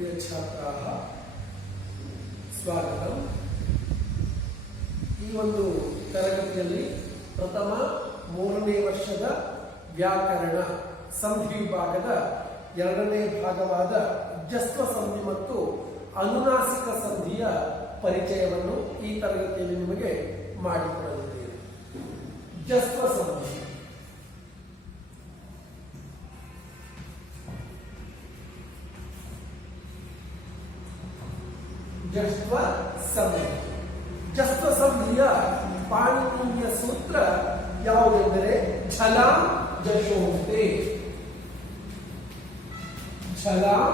प्रिय छात्राः स्वागतಂ ಈ ಒಂದು ತರಗತಿಯಲ್ಲಿ ಪ್ರಥಮ ಮೂರನೇ ವರ್ಷದ ವ್ಯಾಕರಣ ಸಂಧಿ ವಿಭಾಗದ ಎರಡನೇ ಭಾಗವಾದ ಜಸ್ವ ಸಂಧಿ ಮತ್ತು ಅನುನಾಸಿಕ ಸಂಧಿಯ ಪರಿಚಯವನ್ನು ಈ ತರಗತಿಯಲ್ಲಿ ನಿಮಗೆ ಮಾಡಿಕೊಡಲಿದ್ದೇನೆ. ಜಸ್ವ ಸಂಧಿ ಜಸ್ವ ಸಂಧಿ ಜಸ್ವ ಸಂಧಿಯ ಪಾಣಿನಿಯ ಸೂತ್ರ ಯಾವುದೆಂದರೆ ಝಲಾಂ ಜಶೋಂತೆ. ಝಲಾಂ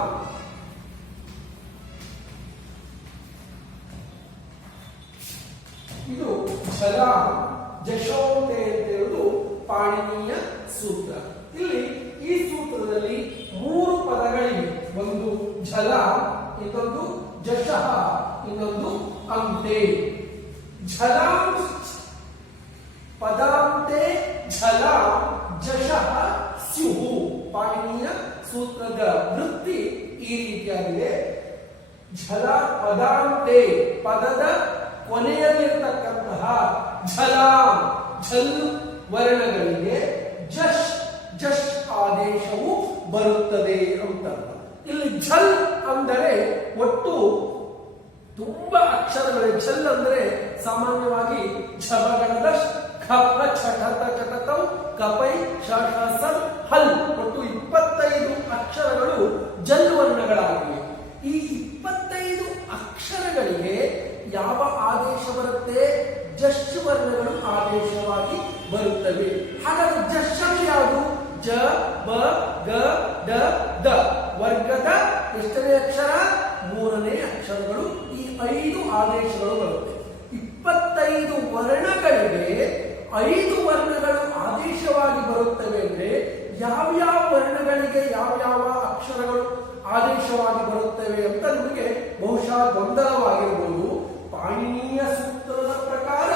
ಇದು ಝಲಾಂ ಜಶೋಂತೆ ಅಂತ ಹೇಳುವುದು ಪಾಣಿನಿಯ ಸೂತ್ರ. ಇಲ್ಲಿ ಈ ಸೂತ್ರದಲ್ಲಿ ಮೂರು ಪದಗಳಿವೆ. ಒಂದು ಝಲಾಂ, ಇನ್ನೊಂದು ಜಶಃ, ಇನ್ನೊಂದು ಅಂತೆ. ಝಲಾಂ ಪದಾಂತೆ ಝಲಾಂ ಜಶಃ ಸ್ಯುಹು. ಪಾಣಿನಿಯ ಸೂತ್ರದ ವೃತ್ತಿ ಈ ರೀತಿಯಾಗಿದೆ. ಝಲ ಪದಾಂತೆ ಪದದ ಕೊನೆಯಲ್ಲಿರ್ತಕ್ಕಂತಹ ಝಲಾಂ ಝಲ್ ವರ್ಣಗಳಿಗೆ ಜಶ್ ಜಶ್ ಆದೇಶವು ಬರುತ್ತದೆ ಅಂತ. ಇಲ್ಲಿ ಝಲ್ ಅಂದರೆ ಒಟ್ಟು ತುಂಬಾ ಅಕ್ಷರಗಳು. ಝಲ್ ಅಂದ್ರೆ ಸಾಮಾನ್ಯವಾಗಿ ಝಬಗಣದ ಖಪ ಛಠತ ಚಟತೌ ಕಪೈ ಷ ಹಲ್ ಒಟ್ಟು 25 ಅಕ್ಷರಗಳು ಜಲ್ ವರ್ಣಗಳಾಗಿವೆ. ಈ 25 ಅಕ್ಷರಗಳಿಗೆ ಯಾವ ಆದೇಶ ಬರುತ್ತೆ? ಜಶ್ ವರ್ಣಗಳು ಆದೇಶವಾಗಿ ಬರುತ್ತವೆ. ಹಾಗಾದ್ರೆ ಜಶ್ ಯಾವುದು? ಜ ಬ ಗ ಡ ದ ವರ್ಗದ ಎಷ್ಟನೇ ಅಕ್ಷರ? ಮೂರನೇ ಅಕ್ಷರಗಳು. ಈ 5 ಆದೇಶಗಳು ಬರುತ್ತೆ. 25 ವರ್ಣಗಳಿಗೆ 5 ವರ್ಣಗಳು ಆದೇಶವಾಗಿ ಬರುತ್ತವೆ. ಅಂದ್ರೆ ಯಾವ್ಯಾವ ವರ್ಣಗಳಿಗೆ ಯಾವ್ಯಾವ ಅಕ್ಷರಗಳು ಆದೇಶವಾಗಿ ಬರುತ್ತವೆ ಅಂತ ನಿಮಗೆ ಬಹುಶಃ ಗೊಂದಲವಾಗಿರಬಹುದು. ಪಾಣಿನಿಯ ಸೂತ್ರದ ಪ್ರಕಾರ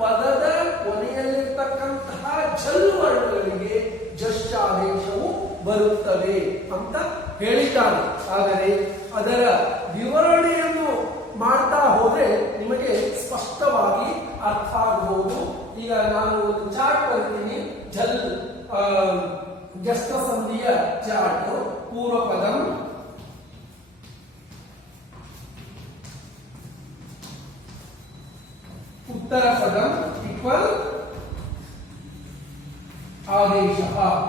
ಪದದ ಕೊನೆಯಲ್ಲಿರ್ತಕ್ಕಂತಹ ಝಲ್ ವರ್ಣಗಳಿಗೆ ಜಶ್ ಆದೇಶವು ಬರುತ್ತವೆ ಅಂತ ಹೇಳಿದ್ದಾರೆ. ಆದರೆ ಅದರ ವಿವರಣೆಯನ್ನು ಮಾಡ್ತಾ ಹೋದ್ರೆ ನಿಮಗೆ ಸ್ಪಷ್ಟವಾಗಿ ಅರ್ಥ ಆಗಬಹುದು. ಈಗ ನಾನು ಒಂದು ಚಾರ್ಟ್ ಬರ್ತೀನಿ. ಝಲ್ ಜಸ್ವ ಸಂಧಿಯ ಚಾರ್ಟ್. ಪೂರ್ವ ಪದಂ, ಉತ್ತರ ಪದಂ ಈಕ್ವಲ್ ಆದೇಶ.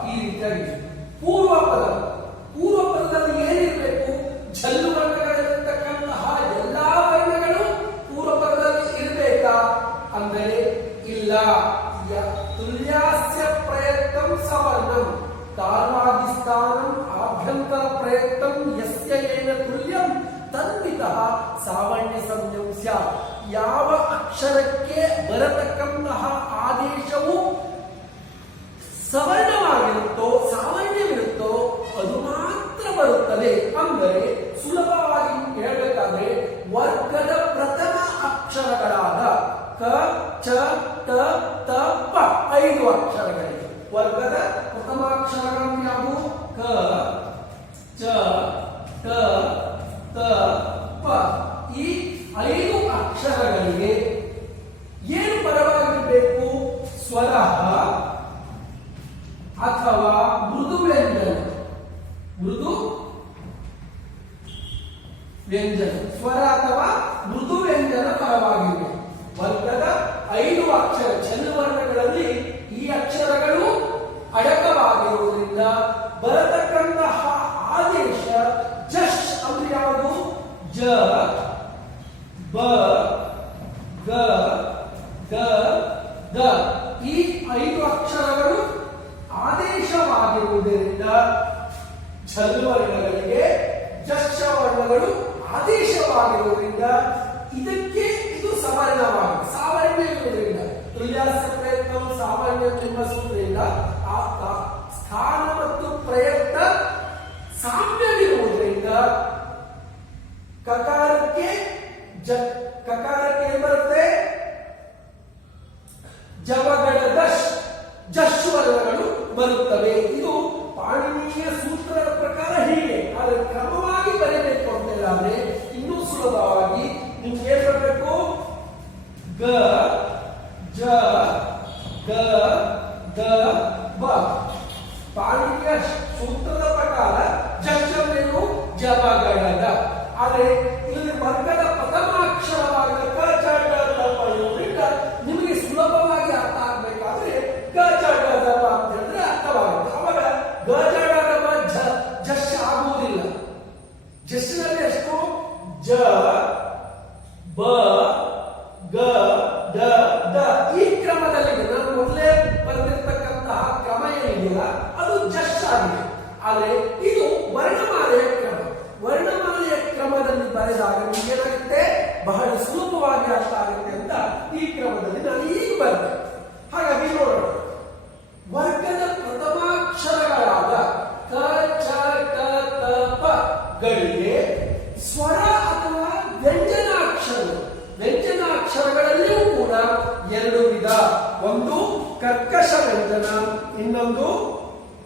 ಈ ರೀತಿಯಾಗಿದೆ. ಪೂರ್ವ ಪದ, ಪೂರ್ವ ಪದದಲ್ಲಿ ಏನಿರಬೇಕು? ಝಲ್ ವರ್ಣಗಳಿರ್ತಕ್ಕಂತಹ ಎಲ್ಲಾ ವರ್ಣಗಳು ಪೂರ್ವ ಪದದಲ್ಲಿ ಇರಬೇಕಾ ಅಂದರೆ ಇಲ್ಲ. ತುಲ್ಯಾಸ್ಯ ಪ್ರಯತ್ನಂ ಸವರ್ಣಂ ತಾರ್ವಾದಿಸ್ಥಾನಂ ಆಭ್ಯಂತರ ಪ್ರಯತ್ನಂ ಯಸ್ಯ ಏನ ತುಲ್ಯಂ ತನ್ವಿತಃ ಸಾವರ್ಣ್ಯ ಸಂಜ್ಞಂ ಸ್ಯಾತ್. ಯಾವ ಅಕ್ಷರಕ್ಕೆ ಬರತಕ್ಕಂತಹ ಆದೇಶವು ಸವರ್ಣವಾಗಿರುತ್ತೋ ಸಾಮಾನ್ಯವಿರುತ್ತೋ ಅದು ಮಾತ್ರ ಬರುತ್ತದೆ. ಅಂದರೆ ಸುಲಭವಾಗಿ ಹೇಳಬೇಕಾದ್ರೆ ವರ್ಗದ ಪ್ರಥಮ ಅಕ್ಷರಗಳಾದ ಕ ಚ ಟ ತ ಪ 5 ಅಕ್ಷರಗಳಿವೆ. ವರ್ಗದ ಪ್ರಥಮ ಅಕ್ಷರಗಳು ಯಾವುದು? ಕ ಚ ಟ ತ ಪ. ಈ 5 ಅಕ್ಷರಗಳಿಗೆ ಏನು ಪರವಾಗಿರಬೇಕು? ಸ್ವರ ಅಥವಾ ಮೃದು ವ್ಯಂಜನ. ಮೃದು ವ್ಯಂಜನ, ಸ್ವರ ಅಥವಾ ಮೃದು ವ್ಯಂಜನ ಪರವಾಗಿರಬೇಕು. ವರ್ಗದ 5 ಅಕ್ಷರ ಝಲ್ ವರ್ಣಗಳಲ್ಲಿ ಈ ಅಕ್ಷರಗಳು ಅಡಕವಾಗಿರುವುದರಿಂದ ಬರತಕ್ಕಂತಹ ಆದೇಶ ಜಶ್ ಅಂದ್ರೆ ಯಾವುದು? ಜ ಬ ಗ ದ ದ. ಈ 5 ಅಕ್ಷರಗಳು ಆದೇಶವಾಗಿರುವುದರಿಂದ ಝಲ್ ವರ್ಣಗಳಿಗೆ ಜಶ್ ವರ್ಣಗಳು ಆದೇಶವಾಗಿರುವುದರಿಂದ ಇದಕ್ಕೆ ಇದು ಸವರ್ಣವಾಗಿದೆ. ಸಾವರ್ಣ್ಯ ಇರುವುದರಿಂದ ತುಲ್ಯಾಸ್ಯ ಪ್ರಯತ್ನ ಸಾಮಾನ್ಯ ಎಂಬ ಸೂತ್ರದಿಂದ ಸ್ಥಾನ ಮತ್ತು ಪ್ರಯತ್ನ ಸಾಮ್ಯವಿರುವುದರಿಂದ ಕಕಾರಕ್ಕೆ ಏನ್ ಬರುತ್ತೆ? ಜವಗಡ ದಶ್ ಜಶ್ ವರ್ಣಗಳು ಬರುತ್ತವೆ. ಇದು ಪಾಣಿನಿಯ ಸೂತ್ರದ ಪ್ರಕಾರ ಹೀಗೆ. ಆದರೆ ಕ್ರಮವಾಗಿ ಬರಬೇಕು ಗ ಜ ಗ ದ ಬ. ಪಾಣಿನಿಯ ಸೂತ್ರದ ಪ್ರಕಾರ ಜಕ್ಷವೇನು ಜಬಗಡದ. ಆದರೆ ಇಲ್ಲಿ ವರ್ಗದ ಪ್ರಥಮಾಕ್ಷರವಾದ ಕ ಚ ಡ ದ ಪ ಇರೋದ್ರಿಂದ ನಿಮಗೆ ಸುಲಭವಾಗಿ ಅರ್ಥ ಆಗ್ಬೇಕಾದ್ರೆ ಗ ಚ ಡ ದ ಪ ಅಂತ ಹೇಳಿದ್ರೆ ಅರ್ಥವಾಗುತ್ತೆ. ಅವಾಗ ಗ ಚ ಡ ದ ಪ ಜಶ್ ಆಗುವುದಿಲ್ಲ. ಜಸ್ಸಿನಲ್ಲಿ ಎಷ್ಟು ಜ ಬ ಗ ಡ ದ ಈ ಕ್ರಮದಲ್ಲಿ ನಾನು ಮೊದಲೇ ಬರೆದಿರ್ತಕ್ಕಂತಹ ಕ್ರಮ ಏನಿದೆಯಲ್ಲ ಅದು ಜಸ್ಟ್ ಆಗಿದೆ. ಆದರೆ ಇದು ವರ್ಣಮಾಲೆಯ ಕ್ರಮ. ವರ್ಣಮಾಲೆಯ ಕ್ರಮದಲ್ಲಿ ಬರೆದಾಗ ನಿಮಗೆ ಏನಾಗುತ್ತೆ, ಬಹಳ ಸುಲಭವಾಗಿ ಅರ್ಥ ಆಗುತ್ತೆ ಅಂತ ಈ ಕ್ರಮದಲ್ಲಿ ನಾನು ಈಗ ಬರೆದೆ. ಹಾಗಾಗಿ ನೋಡೋಣ. ವರ್ಗದ ಪ್ರಥಮಾಕ್ಷರಗಳಾದ ಕ ಚ ಟ ತ ಪ ಗಳಿಗೆ ಸ್ವರ ಅಥವಾ ವ್ಯಂಜನಾಕ್ಷರಗಳು. ವ್ಯಂಜನಾಕ್ಷರಗಳಲ್ಲಿಯೂ ಕೂಡ ಎರಡು ವಿಧ. ಒಂದು ಕರ್ಕಶ ವ್ಯಂಜನ, ಇನ್ನೊಂದು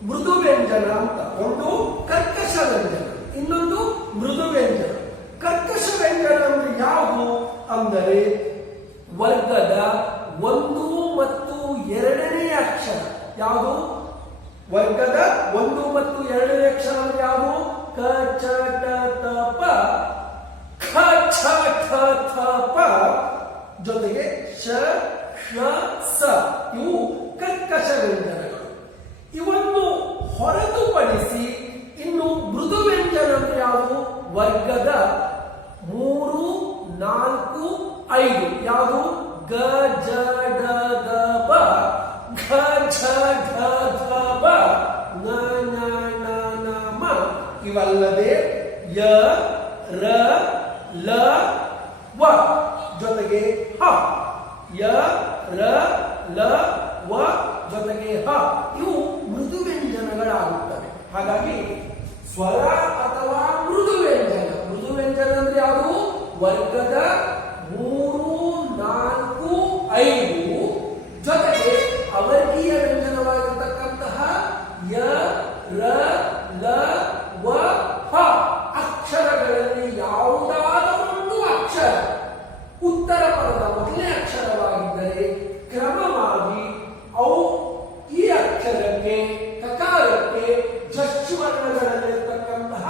ಮೃದು ವ್ಯಂಜನ ಅಂತ. ಒಂದು ಕರ್ಕಶ ವ್ಯಂಜನ, ಇನ್ನೊಂದು ಮೃದು ವ್ಯಂಜನ. ಕರ್ಕಶ ವ್ಯಂಜನ ಅಂದ್ರೆ ಯಾವುದು ಅಂದರೆ ವರ್ಗದ ಒಂದು ಮತ್ತು ಎರಡನೇ ಅಕ್ಷರ. ಯಾವುದು? ವರ್ಗದ ಒಂದು ಮತ್ತು ಎರಡನೇ ಅಕ್ಷರ ಅಂದ್ರೆ ಯಾವುದು? ಕ ಚ ಟ ತ ಪ, ಖ ಛ ಠ ಥ ಪ ಜೊತೆಗೆ ಶ ಶ ಸ. ಇವು ಕರ್ಕಶ ವ್ಯಂಜನಗಳು. ಇವನ್ನು ಹೊರತುಪಡಿಸಿ ಇನ್ನು ಮೃದು ವ್ಯಂಜನ ಅಂದ್ರೆ ಯಾವುದು? ವರ್ಗದ 3, 4, 5. ಯಾವುದು? ಗ ಜ ಡ ದ ಬ, ಘ ಝ ಘ ಧ ಬ, ನ ನ ನ ನ ಮ. ಇವಲ್ಲದೆ ಯ ರ ಲ ವ ಜೊತೆಗೆ ಹ, ಯ ರ ಲ ವ ಜೊತೆಗೆ ಹ. ಇವು ಮೃದು ವ್ಯಂಜನಗಳಾಗುತ್ತವೆ. ಹಾಗಾಗಿ ಸ್ವರ ಅಥವಾ ಮೃದು ವ್ಯಂಜನ. ಮೃದು ವ್ಯಂಜನ ಅಂದ್ರೆ ಯಾವುದು? ವರ್ಗದ 3, 4, 5 ಜೊತೆಗೆ ಅವರ್ಗೀಯ ವ್ಯಂಜನವಾಗಿರ್ತಕ್ಕಂತಹ ಯ ರ ಲ ವ ಹ ಅಕ್ಷರಗಳಲ್ಲಿ ಯಾವುದಾದ ಒಂದು ಅಕ್ಷರ ಉತ್ತರ ಪದದ ಮೊದಲನೇ ಅಕ್ಷರವಾಗಿದ್ದರೆ ಕ್ರಮವಾಗಿ ಅವು ಈ ಅಕ್ಷರಕ್ಕೆ ಕಕಾರಕ್ಕೆ ಜಶ್ಚು ವರ್ಣಗಳಲ್ಲಿರ್ತಕ್ಕಂತಹ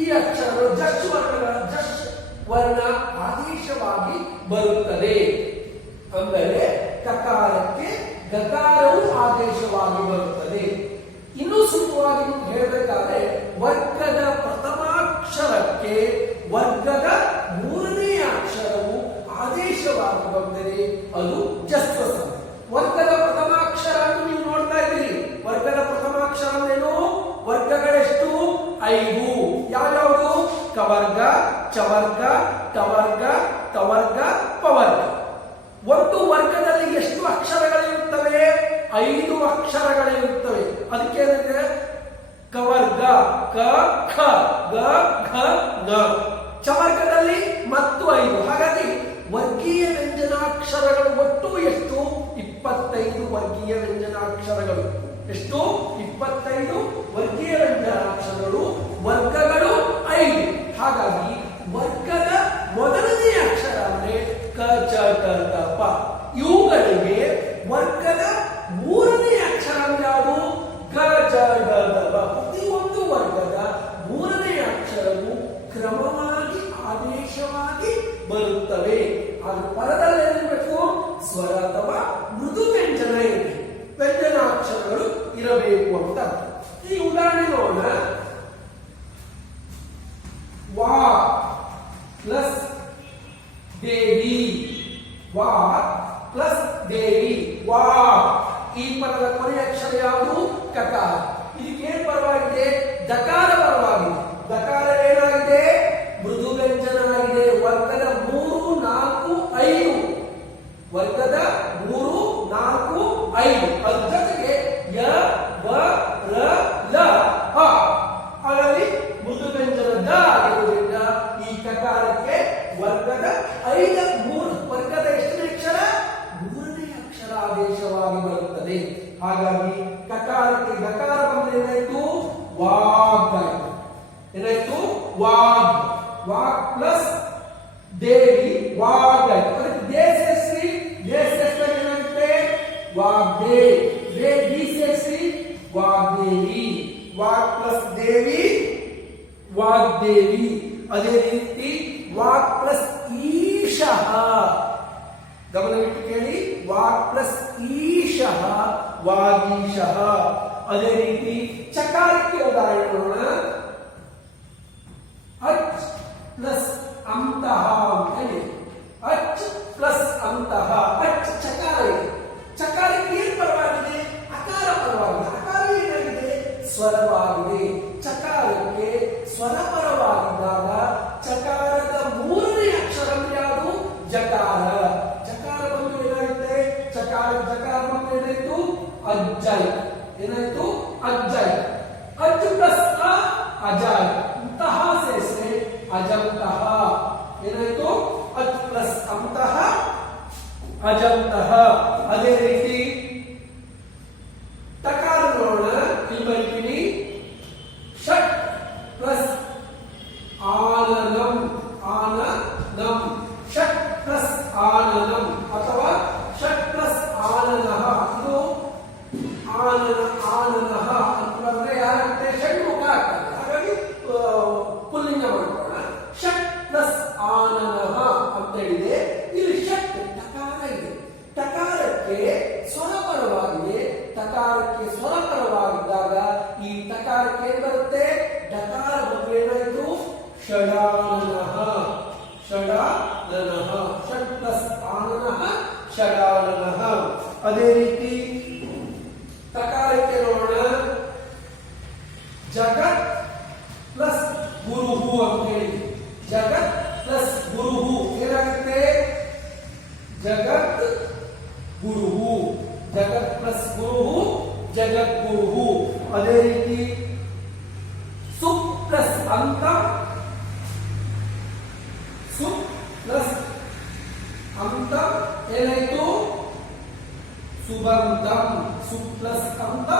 ಈ ಅಕ್ಷರಗಳು ಜಶ್ಚು ವರ್ಣಗಳ ಜಶ್ ವರ್ಣ ಆದೇಶವಾಗಿ ಬರುತ್ತದೆ. ಅಂದರೆ ಕಕಾರಕ್ಕೆ ಗಕಾರವು ಆದೇಶವಾಗಿ ಬರುತ್ತದೆ. ಇನ್ನೂ ಸುಲಭವಾಗಿ ಹೇಳಬೇಕಾದ್ರೆ ವರ್ಗದ ಪ್ರಥಮಾಕ್ಷರಕ್ಕೆ ವರ್ಗದ ಮೂರನೇ ಅಕ್ಷರವು ಆದೇಶವಾಗಿ ಬಂದರೆ ಅದು ಜಸ್ವ ಸಂಧಿ. ವರ್ಗದ ಪ್ರಥಮಾಕ್ಷರ ಅಂತ ನೀವು ನೋಡ್ತಾ ಇದ್ದೀರಿ. ವರ್ಗದ ಪ್ರಥಮಾಕ್ಷರ ಅಂದ್ರೇನು? ವರ್ಗಗಳೆಷ್ಟು? 5. ಯಾವ್ಯಾವುದು? ಕವರ್ಗ, ಚವರ್ಗ, ಟವರ್ಗ, ತವರ್ಗ, ಪವರ್ಗ. ಒಂದು ವರ್ಗದಲ್ಲಿ ಎಷ್ಟು ಅಕ್ಷರಗಳಿರುತ್ತವೆ? 5 ಅಕ್ಷರಗಳಿರುತ್ತವೆ. ಅದಕ್ಕೆ ಕವರ್ಗ ಕ ಖ ಗ ಘ ಗ. ಚವರ್ಗದಲ್ಲಿ ಮತ್ತು 5. ಹಾಗಾಗಿ ವರ್ಗೀಯ ವ್ಯಂಜನಾಕ್ಷರಗಳು ಒಟ್ಟು ಎಷ್ಟು? 25 ವರ್ಗೀಯ ವ್ಯಂಜನಾಕ್ಷರಗಳು. ಎಷ್ಟು? 25 ವರ್ಗೀಯ ವ್ಯಂಜನಾಕ್ಷರಗಳು. ವರ್ಗಗಳು 5. ಹಾಗಾಗಿ ವರ್ಗದ ಮೊದಲನೇ ಅಕ್ಷರ ಅಂದ್ರೆ ಕ ಚ ಟ ತ ಪ. ಇವುಗಳಿಗೆ ವರ್ಗದ ಮೂರನೇ ಅಕ್ಷರ ಯಾವುದು? ಗ ಜ ಡ ದ ಬ. ಪ್ರತಿಯೊಂದು ವರ್ಗದ ಮೂರನೇ ಅಕ್ಷರವು ಕ್ರಮವಾಗಿ ಆದೇಶವಾಗಿ ಬರುತ್ತವೆ. ಅದು ಪದದಲ್ಲಿ ಏನಿರಬೇಕು? ಸ್ವರ ಅಥವಾ ಮೃದು ವ್ಯಂಜನ ಇರಬೇಕು. ವ್ಯಂಜನಾಕ್ಷರಗಳು ಇರಬೇಕು ಅಂತ. ಈ ಉದಾಹರಣೆ ನೋಡೋಣ. ವಾ ಪ್ಲಸ್ ದೇವಿ, ವಾ ಪ್ಲಸ್ ದೇವಿ, ವಾ. ಈ ಪದದ ಕೊನೆಯ ಅಕ್ಷರ ಯಾವುದು? ಕಕಾರ. ಇದಕ್ಕೆ ಏನ್ ಪರವಾಗಿದೆ? ದಕಾರ ಪರವಾಗಿದೆ. ದಕಾರ ಏನಾಗಿದೆ? ಮೃದು ವ್ಯಂಜನ ಆಗಿದೆ. ವರ್ಗದ 3, 4, 5. ವರ್ಗದ 3, 4, 5. ಅದ್ರ ಜೊತೆಗೆ ಯ ವ ರ ಲ ಹ. ಹಾಗಾಗಿ ಮೃದು ವ್ಯಂಜನ ದ ಆಗಿರುವುದರಿಂದ ಈ ಕಕಾರಕ್ಕೆ ವರ್ಗದ 3 ವರ್ಗದ ಎಷ್ಟನೇ ಅಕ್ಷರ? 3ನೇ ಅಕ್ಷರ ಆದೇಶವಾಗಿ ಬರುತ್ತದೆ. ಹಾಗಾಗಿ ಕಕಾರಕ್ಕೆ ಗಕಾರ ಬಂದ್ರೆ ಏನಾಯ್ತು? ವಾಗ್ ಆಯ್ತು. ಏನಾಯ್ತು? ವಾಗ್. ವಾಗ್ ಪ್ಲಸ್ ದೇವಿ ವಾಗ್ ಆಯ್ತು. ಅದಕ್ಕೆ ದೇಶ ವಾಗ್ದೇ ದೇ ದಿ ಸೇರಿಸಿ ವಾಗ್ದೇವಿ ವಾಗ್ ಪ್ಲಸ್ ದೇವಿ ವಾಗ್ದೇವಿ. ಅದೇ ರೀತಿ ವಾಗ್ ಪ್ಲಸ್ ಈಶಃ ಗಮನವಿಟ್ಟು ಕೇಳಿ ವಾಗ್ ಪ್ಲಸ್ ಈಶಃ ವಾಗೀಶಃ. ಅದೇ ರೀತಿ ಚಕಾರಕ್ಕೆ ಉದಾಹರಣೆ ನೋಡೋಣ. ಅಚ್ ಪ್ಲಸ್ ಅಂತಹ ಅಂತ ಹೇಳಿ ಅಚ್ ಪ್ಲಸ್ ಅಂತಹ ಅಚ್ ಚಕಾರ ಇದೆ. ಚಕಾರಕ್ಕೆ ಏನ್ ಪರವಾಗಿದೆ? ಅಕಾರ ಪರವಾಗಿದೆ. ಅಕಾರ ಏನಾಗಿದೆ? ಸ್ವರವಾಗಿದೆ. ಚಕಾರಕ್ಕೆ ಸ್ವರ ಪರವಾಗಿದ್ದಾಗ ಚಕಾರದ ಮೂರನೇ ಅಕ್ಷರ ಯಾವುದು? ಜಕಾರ. ಜಕಾರ ಬಂದು ಏನಾಗುತ್ತೆ? ಜಕಾರ ಬಂದು ಏನಾಯ್ತು? ಅಜ್ಜಯ್. ಏನಾಯ್ತು? ಅಜ್ಜಯ್. ಅಜ್ ಪ್ಲಸ್ ಅಜಯ್ ಅಂತಹ ಸೇರಿಸಿ ಅಜಂತಹ. ಏನಾಯ್ತು? ಅಜ್ ಪ್ಲಸ್ ಅಂತಹ ಅಜಂತಹ. ಅದೇ ರೀತಿ ತಕಾರ ನೋಡೋಣ. ಇಲ್ಲಿ ಬರೀತೀನಿ ಷಟ್ ಪ್ಲಸ್ ಆನನಂ ಆನನಂ ಷಟ್ ಪ್ಲಸ್ ಆನನಂ ಅಥವಾ ಷಟ್ ಪ್ಲಸ್ ಆನನಃ. ಇದು ಆನನಃ ಅಂತಂದ್ರೆ ಯಾರಂತೆ ಷಣ್ಮುಖ ಆಗ್ತದೆ. ಹಾಗಾಗಿ ಪುಲ್ಲಿಂಗ ಮಾಡ್ಕೊಳ್ಳೋಣ. ಷಟ್ ಪ್ಲಸ್ ಆನನಃ ಅಂತ ಹೇಳಿದೆ. ಇಲ್ಲಿ ಷಟ್ ಟಕಾರ ಇದೆ. ಟಕಾರಕ್ಕೆ ಸ್ವರಪರವಾಗಿದೆ. ಟಕಾರಕ್ಕೆ ಸ್ವರಪರವಾಗಿದ್ದಾಗ ಈ ಟಕಾರಕ್ಕೆ ಏನ್ ಬರುತ್ತೆ? ಡಕಾರ ಬಂದು ಏನಾಯ್ತು? ಷಡಾನನಃ ಷಡಾನನಃ. ಷಟ್ ಪ್ಲಸ್ ಆನನಃ ಷಡಾನನಃ. ಅದೇ ರೀತಿ ತಕಾರಕ್ಕೆ ನೋಡೋಣ. ಜಗತ್ ಪ್ಲಸ್ ಗುರುಹು ಅಂತ ಹೇಳಿ ಜಗತ್ ಪ್ಲಸ್ ಗುರುಹು ಏನಾಗುತ್ತೆ? ಜಗತ್ ಗುರುಹು. ಜಗತ್ ಪ್ಲಸ್ ಗುರುಹು ಜಗದ್ಗುರುಹು. ಅದೇ ರೀತಿ ಸುಪ್ ಪ್ಲಸ್ ಅಂತ ಸುಪ್ ಪ್ಲಸ್ ಅಂತ ಏನಾಯ್ತು? ಸುಬಂತಂ. ಸುಪ್ ಪ್ಲಸ್ ಅಂತ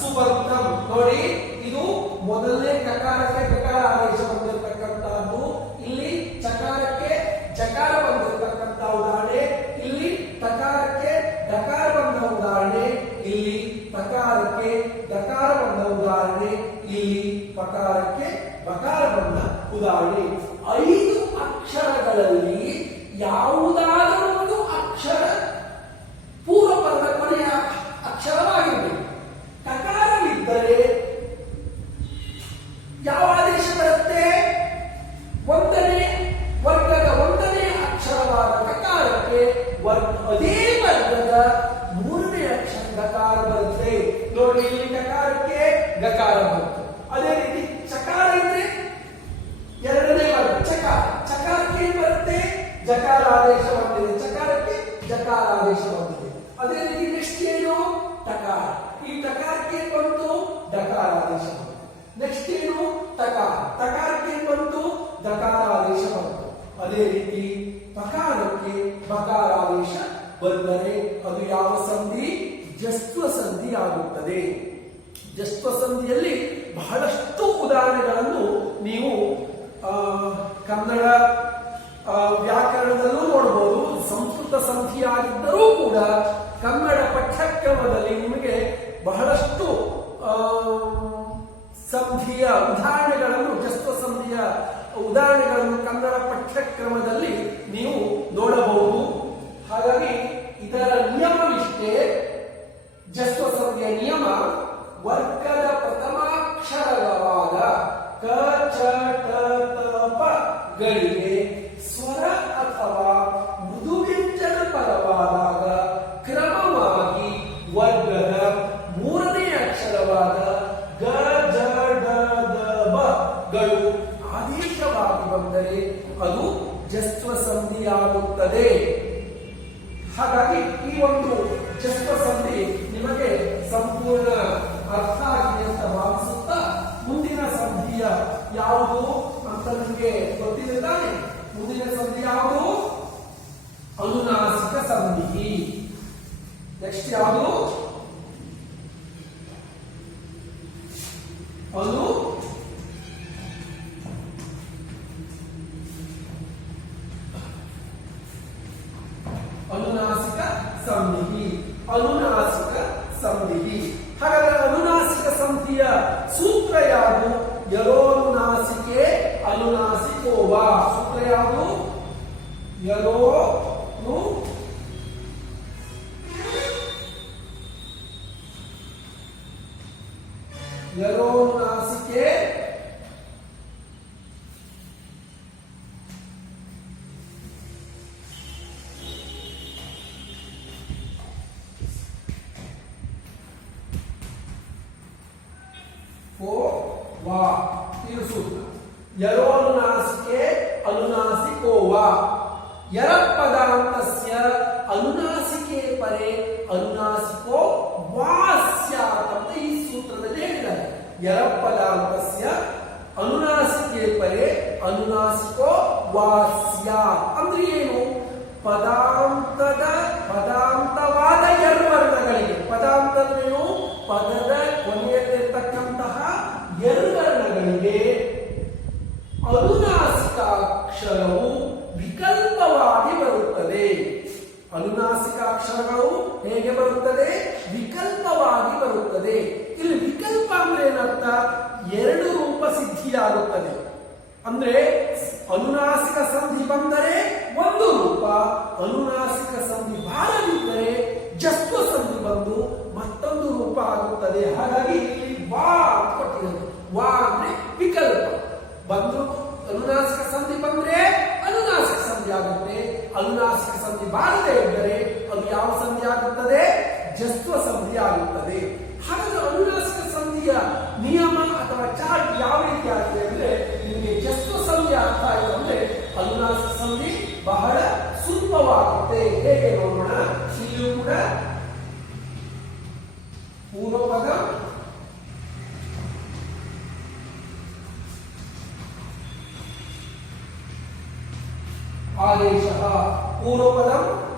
ಸುಬಂತಂ. ನೋಡಿ, ಇದು ಮೊದಲನೇ ಕಕಾರಕ್ಕೆ ಕಕಾರ ಆದೇಶ ಬಂದಿರತಕ್ಕಂತಹದ್ದು. ಇಲ್ಲಿ ಚಕಾರಕ್ಕೆ ಜಕಾರ ಬಂದಿರತಕ್ಕಂತ ಉದಾಹರಣೆ. ಇಲ್ಲಿ ತಕಾರಕ್ಕೆ ಡಕಾರ ಬಂದ ಉದಾಹರಣೆ. ಇಲ್ಲಿ ತಕಾರಕ್ಕೆ ದಕಾರ ಬಂದ ಉದಾಹರಣೆ. ಇಲ್ಲಿ ಪಕಾರಕ್ಕೆ ಬಕಾರ ಬಂದ ಉದಾಹರಣೆ. 5 ಅಕ್ಷರಗಳಲ್ಲಿ ಯಾವುದಾದರೂ ಒಂದು ಅಕ್ಷರ ಪೂರ್ವಪದ ಕೊನೆಯ ಅಕ್ಷರವಾಗಿರಬೇಕು. ತಕಾರವಿದ್ದರೆ ಯಾವ ಆದೇಶ ಬರುತ್ತೆ? ಒಂದನೇ ವರ್ಗದ ಒಂದನೇ ಅಕ್ಷರವಾದ ಕಕಾರಕ್ಕೆ ಅದೇ ವರ್ಗದ ಮೂರನೇ ಅಕ್ಷರ ಗಕಾರ ಬರುತ್ತೆ. ನೋಡಿ, ಇಲ್ಲಿ ಕಕಾರಕ್ಕೆ ಗಕಾರ ಬರುತ್ತೆ. ಅದೇ ರೀತಿ ಚಕಾರ ಇದ್ರೆ ಎರಡನೇ ವರ್ಗ ಚಕಾರ. ಚಕಾರಕ್ಕೆ ಏನ್ ಬರುತ್ತೆ? ಜಕಾರ ಆದೇಶ ಬಂದಿದೆ. ಚಕಾರಕ್ಕೆ ಜಕಾರ ಆದೇಶ ಬಂದಿದೆ. ಅದೇ ರೀತಿ ನೆಕ್ಸ್ಟ್ ಏನು? ಟಕಾರ. ಈ ಟಕಾರಕ್ಕೆ ಏನ್ ಬಂತು? ಡಕಾರ ಆದೇಶ ಬಂತು. ನೆಕ್ಸ್ಟ್ ಏನು? ತಕಾರ. ತಕಾರಕ್ಕೆ ಏನ್ ಬಂತು? ದಕಾರ ಆದೇಶ ಬಂತು. ಅದೇ ರೀತಿ ಪಕಾರಕ್ಕೆ ಬಕಾರ ಆದೇಶ ಬಂದರೆ ಅದು ಯಾವ ಸಂಧಿ? ಜಸ್ತ್ವ ಸಂಧಿ ಆಗುತ್ತದೆ. ಜಸ್ತ್ವ ಸಂಧಿಯಲ್ಲಿ ಬಹಳಷ್ಟು ಉದಾಹರಣೆಗಳನ್ನು ನೀವು ಕನ್ನಡ ವ್ಯಾಕರಣದಲ್ಲೂ ನೋಡಬಹುದು. ಸಂಸ್ಕೃತ ಸಂಧಿಯಾಗಿದ್ದರೂ ಕೂಡ ಕನ್ನಡ ಪಠ್ಯಕ್ರಮದಲ್ಲಿ ನಿಮಗೆ ಬಹಳಷ್ಟು ಸಂಧಿಯ ಉದಾಹರಣೆಗಳನ್ನು, ಜಸ್ತ್ವ ಸಂಧಿಯ ಉದಾಹರಣೆಗಳನ್ನು ಕನ್ನಡ ಪಠ್ಯಕ್ರಮದಲ್ಲಿ ನೀವು ನೋಡಬಹುದು. ಹಾಗಾಗಿ ಇದರ ನಿಯಮವಿಷ್ಟೇ. ಜಸ್ತ್ವ ಸಂಧಿಯ ನಿಯಮ ವರ್ಗದ ಪ್ರಥಮಾಕ್ಷರವಾದ ಕ ಚ ಟ ತ ಪ ಗಳಿಗೆ ಸ್ವರ ಅಥವಾ ಮೃದುವ್ಯಂಜನ ಪರವಾದಾಗ ಕ್ರಮವಾಗಿ ವರ್ಗದ ಮೂರನೇ ಅಕ್ಷರವಾದ ಗ ಜ ಡ ದ ಬ ಗಳು ಆದೇಶವಾಗಿ ಬಂದರೆ ಅದು ಜಸ್ತ್ವ ಸಂಧಿಯಾಗುತ್ತದೆ. ಹಾಗಾಗಿ ಈ ಒಂದು ಜಸ್ತ್ವ ಸಂಧಿ ನಿಮಗೆ ಸಂಪೂರ್ಣ ಅರ್ಥ ಆಗಿದೆ ಅಂತ ಭಾವಿಸುತ್ತಾ, ಮುಂದಿನ ಸಂಧಿಯ ಯಾವುದು ಅಂತ ನಿಮಗೆ ಗೊತ್ತಿದೆ ತಾನೆ? ಮುಂದಿನ ಸಂಧಿ ಯಾವುದು? ಅನುನಾಸಿಕ ಸಂಧಿ. ನೆಕ್ಸ್ಟ್ ಯಾವುದು? ಅನುನಾಸಿಕ ಸಂಧಿ. ಅನುನಾಸಿಕ ಹಾಗಾದ್ರೆ ಅನುನಾಸಿಕ ಸಂಧಿಯ ಸೂತ್ರ ಯಾವುದು? ಯರೋನುನಾಸಿಕೆ ಅನುನಾಸಿಕೋವ. ಸೂತ್ರ ಯಾವುದು? ಯರೋನುನಾಸಿಕೆ ವಾ. ಇದು ಸೂತ್ರ. ಯರೋನುನಾಸಿಕೆ ಅನುನಾಸಿಕೋವ. ಯರಪದಾಂತಸ್ಯ ಅನುನಾಸಿಕೆ ಪರೆ ಅನುನಾಸಿಕೋ ವಾ ಸ್ಯಾತ್ ಅಂತ ಈ ಸೂತ್ರದಲ್ಲಿ ಹೇಳಿದ್ದಾರೆ. ಯರಪದಾಂತಸ್ಯ ಅನುನಾಸಿಕೆ ಪರೆ ಅನುನಾಸಿಕೋ ವಾ ಸ್ಯಾತ್ ಅಂದ್ರೆ ಏನು? ಪದಾಂತವಾದ ವರ್ಣಗಳಿಗೆ, ಪದಾಂತ ಅಂದ್ರೇನು? ಪದದ ಕೊನೆಯಲ್ಲಿರ್ತಕ್ಕಂತಹ ವರ್ಣಗಳಿಗೆ ಅನುನಾಸಿಕ ಅಕ್ಷರವು ವಿಕಲ್ಪವಾಗಿ ಬರುತ್ತದೆ. ಅನುನಾಸಿಕ ಅಕ್ಷರಗಳು ಹೇಗೆ ಬರುತ್ತದೆ? ವಿಕಲ್ಪವಾಗಿ ಬರುತ್ತದೆ. ಇಲ್ಲಿ ವಿಕಲ್ಪ ಅಂದ್ರೆ ಏನರ್ಥ? ಎರಡು ರೂಪ ಸಿದ್ಧಿಯಾಗುತ್ತದೆ. ಅಂದ್ರೆ ಅನುನಾಸಿಕ ಸಂಧಿ ಬಂದರೆ ಒಂದು ರೂಪ, ಅನುನಾಸಿಕ ಸಂಧಿ ಬಾರದಿದ್ದರೆ ಜಸ್ವ ಸಂಧಿ ಬಂದು ಮತ್ತೊಂದು ರೂಪ ಆಗುತ್ತದೆ. ಹಾಗಾಗಿ ಇಲ್ಲಿ ವಾ ಅಂತ ಕೊಟ್ಟಿದ್ದಾರೆ. ವಾ ಅಂದ್ರೆ ವಿಕಲ್ಪ. ಬಂದು ಅನುನಾಸಿಕ ಸಂಧಿ ಬಂದ್ರೆ ಅನುನಾಸಿಕ ಸಂಧಿ ಆಗುತ್ತೆ. ಅನುನಾಸಿಕ ಸಂಧಿ ಬಾರದೇ ಇದ್ದರೆ ಅದು ಯಾವ ಸಂಧಿ ಆಗುತ್ತದೆ? ಜಸ್ವ ಸಂಧಿ ಆಗುತ್ತದೆ. ಹಾಗಾದ್ರೆ ಅನುನಾಸಿಕ ಸಂಧಿಯ ನಿಯಮ ಅಥವಾ ಚಾರ್ಟ್ ಯಾವ ರೀತಿ ಆಗಿದೆ ಅಂದ್ರೆ, ನಿಮಗೆ ಜಸ್ವ ಸಂಧಿ ಅರ್ಥ ಆಯಿತು ಅಂದ್ರೆ ಅನುನಾಸಿಕ ಸಂಧಿ ಬಹಳ ಸುಲಭವಾಗುತ್ತೆ. ಹೇಗೆ ನೋಡೋಣ. ಇಲ್ಲಿಯೂ ಕೂಡ ಪೂರ್ವಪದ ಆದೇಶ, ಪೂರ್ವಪದ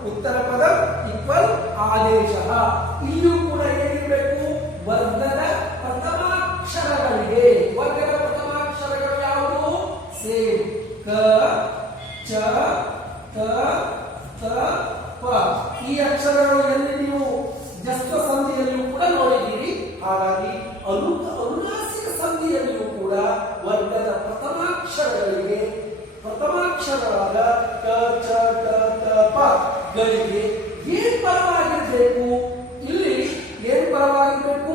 ಉತ್ತರಪದ ಈಕ್ವಲ್ ಆದೇಶ. ಇಲ್ಲೂ ಕೂಡ ಏನಿರಬೇಕು? ವರ್ಗದ ಪ್ರಥಮಾಕ್ಷರಗಳಿಗೆ. ವರ್ಗದ ಪ್ರಥಮಾಕ್ಷರಗಳು ಯಾವುದು? ಸೇಮ್. ಕ, ಚ, ತ, ತ, ಪ. ಈ ಅಕ್ಷರಗಳು ಎಲ್ಲಿ ನೀವು ಜಸ್ವ ಸಂಧಿಯಲ್ಲಿಯೂ ಕೂಡ ನೋಡಿದ್ದೀರಿ. ಹಾಗಾಗಿ ಅನುನಾಸಿಕ ಸಂಧಿಯಲ್ಲಿಯೂ ಕೂಡ ವರ್ಗದ ಪ್ರಥಮಾಕ್ಷರಗಳಿಗೆ, ಪ್ರಥಮಾಕ್ಷರವಾದ ಕ, ಚ, ಟ, ತ, ಪ ಗಳಿಗೆ ಏನ್ ಪರವಾಗಿರ್ಬೇಕು? ಇಲ್ಲಿ ಏನ್ ಪರವಾಗಿರ್ಬೇಕು?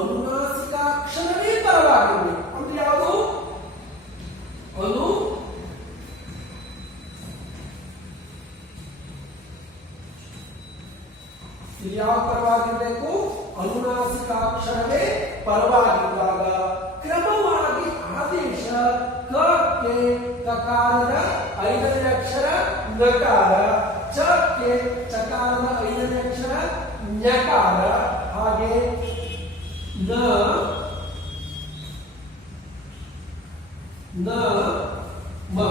ಅನುನಾಸಿಕ ಅಕ್ಷರವೇ ಪರವಾಗಿರ್ಬೇಕು. ಅಂದ್ರೆ ಯಾವುದು? ಯಾವ ಪರವಾಗಿರ್ಬೇಕು? ಅನುನಾಸಿಕ ಅಕ್ಷರವೇ ಪರವಾಗಿದ್ದಾಗ ಕ್ರಮವಾಗಿ ಆದೇಶ ಕ ಕ್ಕೆ ಕಕಾರದ 5ನೇ ಅಕ್ಷರ ನಕಾರ, ಚ ಕ್ಕೆ ಚಕಾರದ 5ನೇ ಅಕ್ಷರ ಞಕಾರ, ಹಾಗೆ ನ ಮ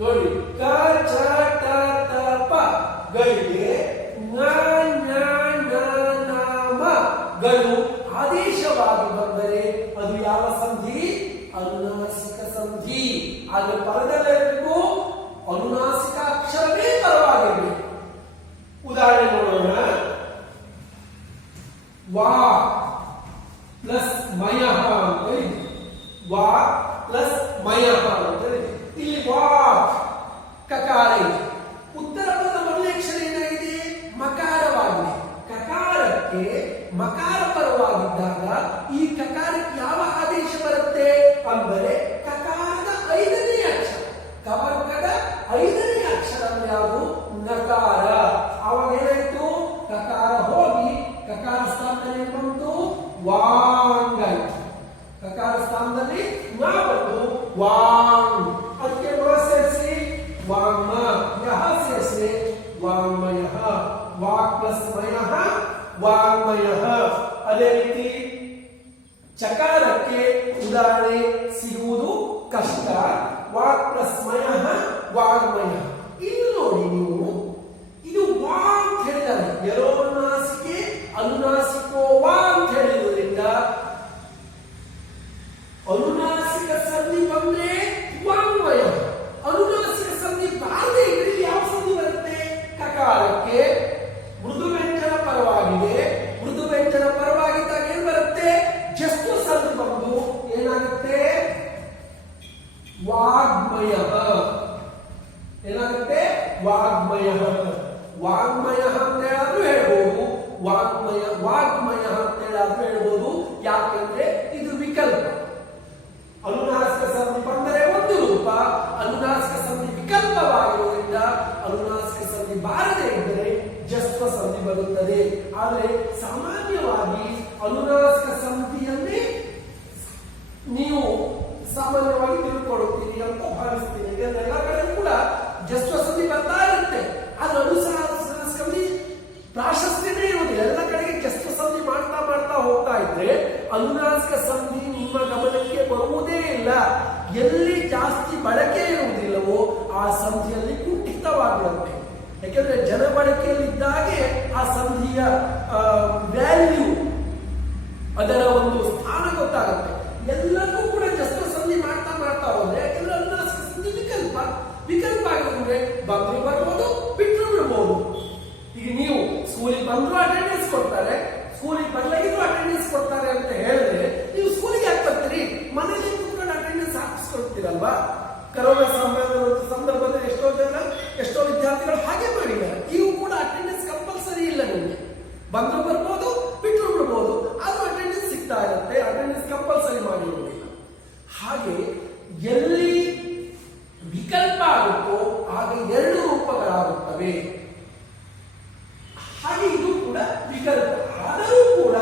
ನೋಡಿ. ಕ, ಚ, ಟ, ತ, ಪ ಗಳಿಗೆ ನ, ಞ, ನ, ನ, ಮ ಗಳು ಆದೇಶವಾಗಿ ಬಂದರೆ ಅದು ಯಾವ ಸಂಧಿ? ಅನುನಾಸಿಕ ಸಂಧಿ. ಆದ್ರೆ ಪರದಲ್ಲಿರಬೇಕು ಅನುನಾಸಿಕ ಅಕ್ಷರವೇ ಪರವಾಗಿರಬೇಕು. ಉದಾಹರಣೆ ನೋಡೋಣ. ವಾ ಪ್ಲಸ್ ಮಯಃ ಅಂತ ಇದೆ. ವಾ ಪ್ಲಸ್ ಮಯಃ ಅಂತ ಇದೆ. ಇಲ್ಲಿ ವಾ ಕಕಾರ ಇದೆ. ಉತ್ತರ ಪದ ಮೊದಲನೇ ಅಕ್ಷರ ಏನಾಗಿದೆ? ಮಕಾರವಾಗಿದೆ. ಕಕಾರಕ್ಕೆ ಮಕಾರ ಪರವಾಗಿದ್ದಾಗ ಈ ಕಕಾರಕ್ಕೆ ಯಾವ ಆದೇಶ ಬರುತ್ತೆ ಅಂದರೆ ಕಕಾರದ 5ನೇ ಅಕ್ಷರ, ಕವರ್ಗದ 5ನೇ ಅಕ್ಷರ ಯಾವುದು? ನಕಾರ. ಅವಾಗ ಏನಾಯ್ತು? ಕಕಾರ ಹೋಗಿ ಕಕಾರ ಸ್ಥಾನದಲ್ಲಿ ಬಂತು ವಾಂಗ್ ಆಯ್ತು. ಕಕಾರ ಸ್ಥಾನದಲ್ಲಿ ನ ಬಂತು ವಾಂಗ್. ಅದಕ್ಕೆ ಮ ಸೇರಿಸಿ ವಾಂಗ್ಮ, ಯಹ ಸೇರಿಸಿ ವಾಂಗ್ಮಯಃ. Walk plus ಮಯಃ ವಾಂಗ್ಮಯಃ. ಅದೇ ರೀತಿ ಚಕಾರಕ್ಕೆ ಉದಾಹರಣೆ ಸಿಗುವುದು ಕಷ್ಟ. ವಾಕ್ ಪ್ಲಸ್ ಮಯಃ ವಾಗ್ಮಯಃ. ಇನ್ನು ನೋಡಿ ನೀವು, ಇದು ವಾ ಅಂತ ಹೇಳಿದ್ದಾರೆ. ಯರೋನುನಾಸಿಕೆ ಅನುನಾಸಿಕೋ ವಾ ಅಂತ ಹೇಳಿದ್ರಿಂದ ಅನುನಾಸಿಕ ಸಂಧಿ ಬಂದ್ರೆ ವಾಂಗ್ಮಯ, ಅನುನಾಸಿಕ ಸಂಧಿ ಬಾರದೆ ಇದ್ರೆ ಯಾವ ಸಂಧಿ ಬರುತ್ತೆ? ಕಕಾರಕ್ಕೆ ವಾಂಗ್ಮಯ ಅಂತ ಹೇಳಾದ್ರೂ ಹೇಳ್ಬೋದು, ವಾಗ್ಮಯ ಅಂತ ಹೇಳಾದ್ರೂ ಹೇಳ್ಬೋದು. ಯಾಕೆಂದ್ರೆ ಇದು ವಿಕಲ್ಪ. ಅನುನಾಸಿಕ ಸಂಧಿ ಬಂದರೆ ಒಂದು ರೂಪ, ಅನುನಾಸಿಕ ಸಂಧಿ ವಿಕಲ್ಪವಾಗಿರುವುದರಿಂದ ಅನುನಾಸಿಕ ಸಂಧಿ ಬಾರದೇ ಇದ್ದರೆ ಜಸ್ವ ಸಂಧಿ ಬರುತ್ತದೆ. ಆದರೆ ಸಾಮಾನ್ಯವಾಗಿ ಅನುನಾಸಿಕ ಸಂಧಿಯನ್ನೇ ನೀವು ಸಾಮಾನ್ಯವಾಗಿ ತಿಳ್ಕೊಳ್ಳುತ್ತೀರಿ ಅಂತ ಭಾವಿಸ್ತೀನಿ. ಎಲ್ಲ ಕಡೆ ಕೂಡ ಜಸ್ವ ಸಂಧಿ ಬರ್ತಾ ಇರುತ್ತೆ, ಆದ್ರೆ ಅನುನಾಸಿಕ ಸಂಧಿ ಪ್ರಾಶಸ್ತ್ಯವೇ ಇರುವುದಿಲ್ಲ. ಎಲ್ಲ ಕಡೆಗೆ ಜಸ್ವ ಸಂಧಿ ಮಾಡ್ತಾ ಮಾಡ್ತಾ ಹೋಗ್ತಾ ಇದ್ರೆ ಅನುನಾಸಿಕ ಸಂಧಿ ನಿಮ್ಮ ಗಮನಕ್ಕೆ ಬರುವುದೇ ಇಲ್ಲ. ಎಲ್ಲಿ ಜಾಸ್ತಿ ಬಳಕೆ ಇರುವುದಿಲ್ಲವೋ ಆ ಸಂಧಿಯಲ್ಲಿ ಕುಂಠಿತವಾಗಿರುತ್ತೆ. ಯಾಕೆಂದ್ರೆ ಜನ ಬಳಕೆಯಲ್ಲಿದ್ದಾಗೆ ಆ ಸಂಧಿಯ ವ್ಯಾಲ್ಯೂ, ಅದರ ಒಂದು ಸ್ಥಾನ ಗೊತ್ತಾಗುತ್ತೆ. ಎಲ್ಲರೂ ಕೂಡ ಜಸ್ವ ಸಂಧಿ ಮಾಡ್ತಾ ಮಾಡ್ತಾ ಹೋದ್ರೆ, ಯಾಕೆಂದ್ರೆ ಅನುನಾಸಿಕ ಸಂಧಿ ವಿಕಲ್ಪ ಆಗಿದ್ರೆ ಬಂದ್ರು ಬರ್ಬೋದು, ಬಿಟ್ಟರು ಬಿಡ್ಬೋದು. ಈಗ ನೀವು ಸ್ಕೂಲಿಗೆ ಬಂದ್ರು ಅಟೆಂಡೆನ್ಸ್ ಕೊಡ್ತಾರೆ, ಸ್ಕೂಲಿಗೆ ಬರ್ಲಾಗಿದ್ರು ಅಟೆಂಡೆನ್ಸ್ ಕೊಡ್ತಾರೆ ಅಂತ ಹೇಳಿದ್ರೆ ನೀವು ಸ್ಕೂಲಿಗೆ ಯಾಕೆ ಬರ್ತೀರಿ? ಮನೇಲಿ ಕೂತ್ಕೊಂಡು ಅಟೆಂಡೆನ್ಸ್ ಹಾಕಿಸ್ಕೊಳ್ತೀರಲ್ವಾ? ಕರೋನಾ ಸಂದರ್ಭದಲ್ಲಿ ಎಷ್ಟೋ ವಿದ್ಯಾರ್ಥಿಗಳು ಹಾಗೆ ಮಾಡಿದ್ದಾರೆ. ಇವು ಕೂಡ ಅಟೆಂಡೆನ್ಸ್ ಕಂಪಲ್ಸರಿ ಇಲ್ಲ. ನಿಮಗೆ ಬಂದ್ರು ಬರ್ಬೋದು, ಬಿಟ್ಟರು ಬಿಡ್ಬೋದು, ಆದ್ರೂ ಅಟೆಂಡೆನ್ಸ್ ಸಿಗ್ತಾ ಇರುತ್ತೆ. ಅಟೆಂಡೆನ್ಸ್ ಕಂಪಲ್ಸರಿ ಮಾಡಿರುವುದಿಲ್ಲ. ಹಾಗೆ ಎಲ್ಲಿ ವಿಕಲ್ಪ ಆಗುತ್ತೋ ಆಗ ಎರಡು ರೂಪಗಳಾಗುತ್ತವೆ. ಹಾಗೆ ಇದು ಕೂಡ ವಿಕಲ್ಪ. ಆದರೂ ಕೂಡ